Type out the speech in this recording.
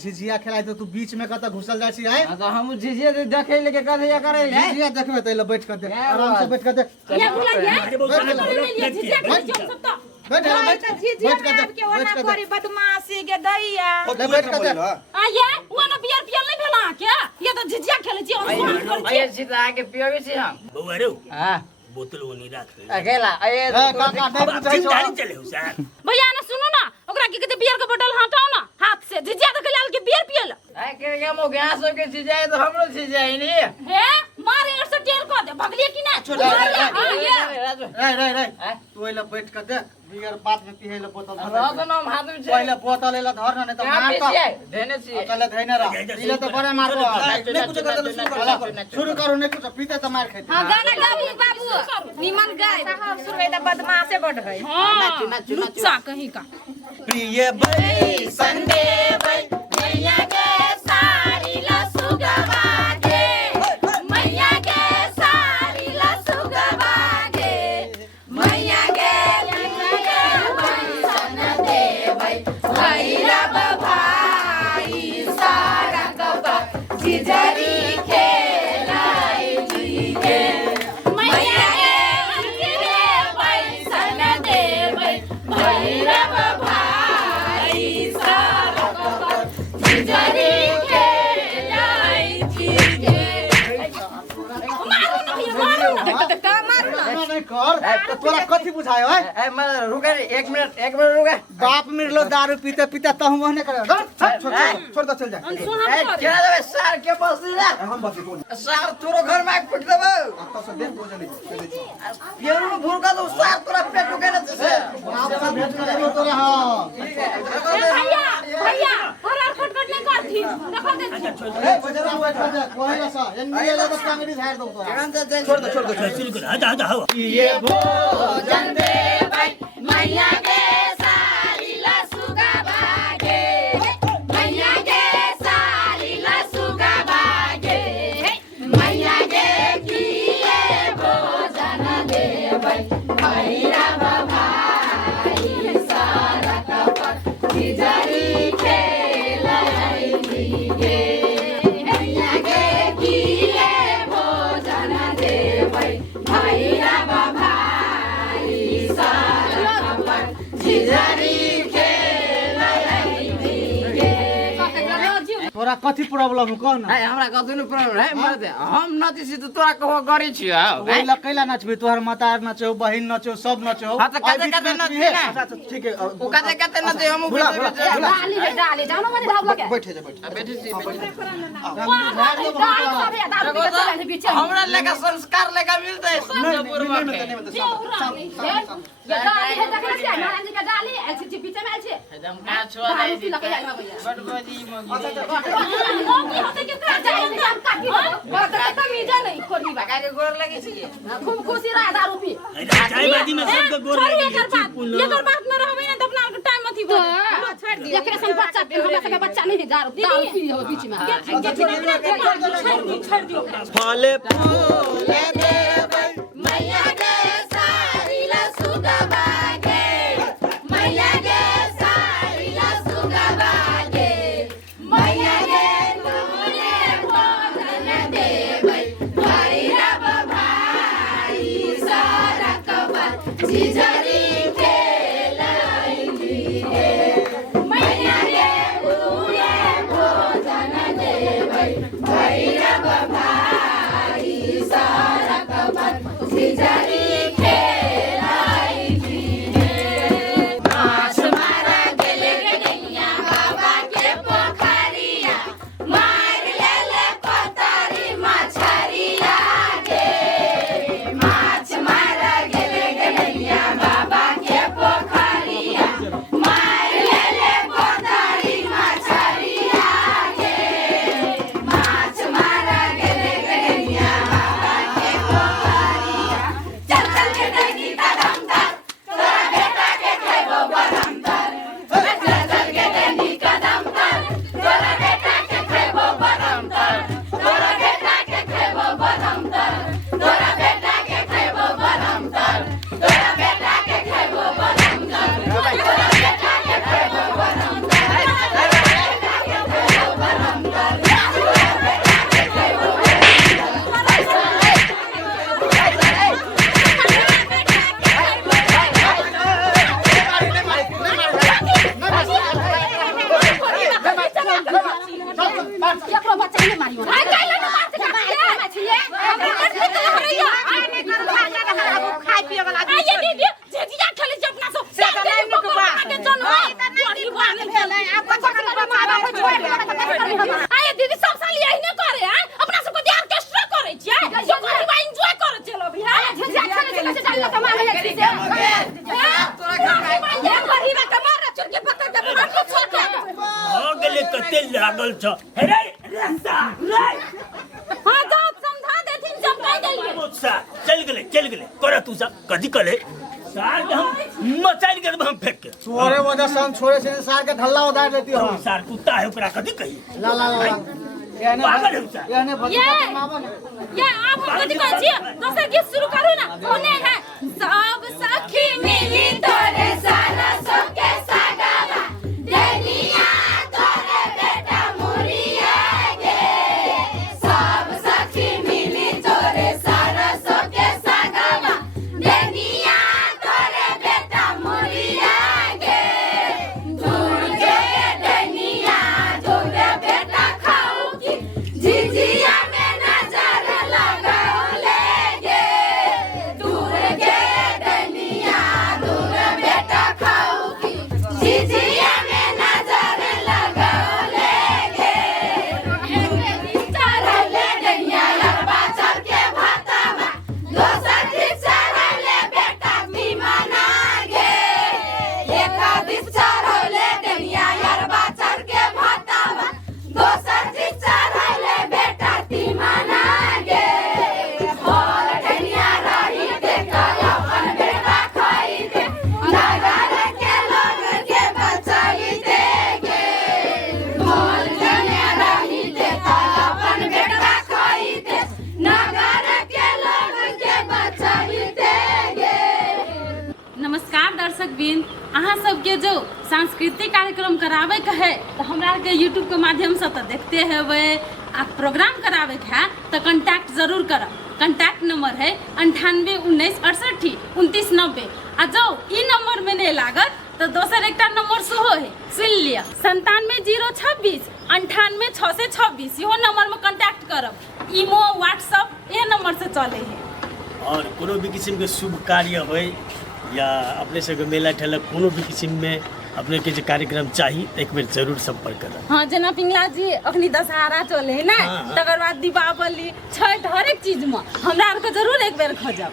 झिझिया खेलाय तो तू बीच में कत घुसल जासी है तो हम झिझिया देखे लेके कथैया करे ले झिझिया देखबे त बैठ कर देख आराम से बैठ कर देख ये बुलाइए झिझिया के जो सब तो बैठ कर के वना करी बदमाशी के दैया बैठ कर देख आ ये वना बियर पियल नहीं भेला क्या ये तो झिझिया खेले छी हम आये सीधा आके पियोबे छी हम बउआरो हां बोतल ओनी राख अकेला आये काका नहीं बुझाई गाड़ी चले हो सर भैया ने सुनो ना ओकरा के कहते बियर के बोतल हटाओ ना हाथ से झिझिया देख लाल के बियर पियल आई के हम गैस के छिजाए तो हमरो छिजाए नी हे मारे ऐसे टेर को दे भगलिए कि ना छोड़ राजू रे तू एला बैठ के देख बियर बाद में पिहेला बोतल राजू नाम हाथ में छे पहले बोतल एला धर ना नहीं तो मार तो देने छी पहले धैने रह इले तो बड़े मार को नहीं कुछ कर दे शुरू करो नहीं कुछ पीते तो मार खाते हां गाना गाबू बाबू निमन गाय शुरू में तो बदमाशे बढ़ गई हां लुच्चा कहीं का प्रिय बई संडे बई मैया के साड़ी ला सुगवा दे मैया के साड़ी ला सुगवा दे मैया के सन दे बई भैरव भाई सारा कबा जिजरी खेलाई जी के मैया के बई सन दे बई भैरव भाई सारा कबा जिजरी खेलाई जी के मारो ना नहीं कर तो तोरा कथि बुझायो है ए मैं रुके 1 मिनट रुके बाप मिरलो दारू पीते पीते तो हम नहीं करे छोड़ दो चल जा ए क्या दे सर के बस दे हम बस कोन सर तोरो घर में फुट देबो तो से देख बोझ नहीं पियरो भूरका तो सर तोरा पेट के न से बाप से भेज कर तोरा हां भैया भैया हरार खटखट नहीं करथी देखो दे ए बजरा बैठ जा कोहेला सा एनी ले तो कांगड़ी झाड़ दो तोरा छोड़ दो शुरू कर हटा ये भोजन दे भाई मैया के साड़ी ला सुगवा दे मैया के साड़ी ला सुगवा दे मैया के किए भोजन दे भाई भैरव भाई सारा कपर जिजरी खेलाई गे मैया के किए भोजन दे भाई भैरव भाई सारा कपर जिजरी खेलाई गे तोरा कथि प्रॉब्लम कह ना ए हमरा कतनो प्रॉब्लम है मर हम नची छी तो तोरा कहो गरी छी ओइ लकैला नचबे तोहर मातार नचो बहिन नचो सब नचो हां तो कते नची ना ठीक है ओ कते नची हम डाली जानो माने धाव लगे बैठे जा बैठे बैठी छी हमरा हमरा लेका संस्कार लेका मिलते है संजयपुर में डाली ऐसे पीछे में ऐसे एकदम का छोड़ दे बटबदी नौकी होते के कर जाए हम काटी बात तो मीजा नहीं खोली बा के गोर लगी छी खूब खुशी रहा दारू पी चायबाजी में सबके गोर लगे एकर बात में रहबे ना तो अपना टाइम अथी हो छोड़ दिया एकरे संग बच्चा हमरा सके बच्चा नहीं दारू पी हो बीच में छोड़ दियो फले फूल देबै मैया के साड़ी ला सुगवा दे मैया के साड़ी ला सुगवा दे मैया के तोरे भोजन देबै भैरव भाई सारा कबर जिजरी खेलाई गे मैया के तोरे भोजन देबै भैरव भाई सारा कबर जिजरी खेलाई गे माछ मारा गेले गैया बाबा के पोखरिया मार लेले पतारी मछरिया गे माछ मारा गेले गैया बाबा के पोखरिया मार लेले पतारी मछरिया गे माछ मारा गेले गैया बाबा के पोखरिया चल चल के देखी कदम तर तोरा बेटा के खेबो बदम तर चल चल के देखी कदम तर तोरा बेटा के खेबो बदम तर तोरा बेटा के खेबो बदम तर तोरा बेटा के खेबो बदम तर तोरा बेटा के खेबो बदम तर तोरा बेटा के खेबो बदम एकरो बच्चा ने मारियो आ काइला न मारते का बात छिए हमरा मछली तो हरैया आ ने कर भाजा के खाए पिए वाला आ ये दीदी जेजिया खेले जे अपना सब से नहीं के बात के जन लागल छ हे रे सार रे हां जा समझा देथिन सब कह देलिए मुझसा चल गेले कर तू सब कदी कले सार के हम मचाइल के हम फेंक के छोरे वजह से हम छोरे से सार के ढल्ला उधार देती हो सार कुत्ता है ओकरा कदी कही ला याने पागल है सार याने ये आप हम कथि कहै छियै दोसर गीत शुरू करू ना ओने है सब सखी मिली तोरे सारा सबके सागावा दुनिया तोरे बेटा मुरिया गे सब सखी मिली तोरे सारा सबके सागावा दुनिया तोरे बेटा मुरिया गे दूर गे दुनिया दूर बेटा खाऊ की जिजिया में नजर लगाओ ले गे दूर गे दुनिया दूर बेटा खाऊ की जिजिया में नजर लगाओ ले गे चढ़ ले दुनिया लड़बा चढ़ के भातावा दोसर दिस चढ़ ले बेटा मीमाना गे एक दिस चढ़ ले दुनिया लड़बा चढ़ के भातावा दोसर दिस चढ़ ले बेटा तीमाना गे और दुनिया रही देखा अपन बेटा खाई दे नगर के लोग के बचाई दे गे और दुनिया रही देखा अपन बेटा खाई दे नगर के लोग के बचाई दे गे। नमस्कार दर्शक बिन अहाँ सबके जो सांस्कृतिक कार्यक्रम करावे के है तो हमरा के यूट्यूब के माध्यम से तो देखते हेबै आ प्रोग्राम करावे के है तो कांटेक्ट जरूर करब। कांटेक्ट नंबर है 9819682990 आ जो ई नंबर में नहीं लागत तो दोसर एकटा नंबर सेहो है सुन लिया 97 026 98 6 से 26 इहो नंबर में कांटेक्ट करब। ईमो व्हाट्सएप ये नंबर से चले है और कोनो भी किस्म के शुभ कार्य होय या अपने सबके मेला ठेला कोनो भी किस्म में अपने के जो कार्यक्रम चाहिए एक बेर जरूर संपर्क करब। हाँ जेना पिंगला जी अखनी दशहरा चले है ना हाँ। तकर बाद दीपावली छठ हर एक चीज में हमरा आर के जरूर एक बेर खोजब।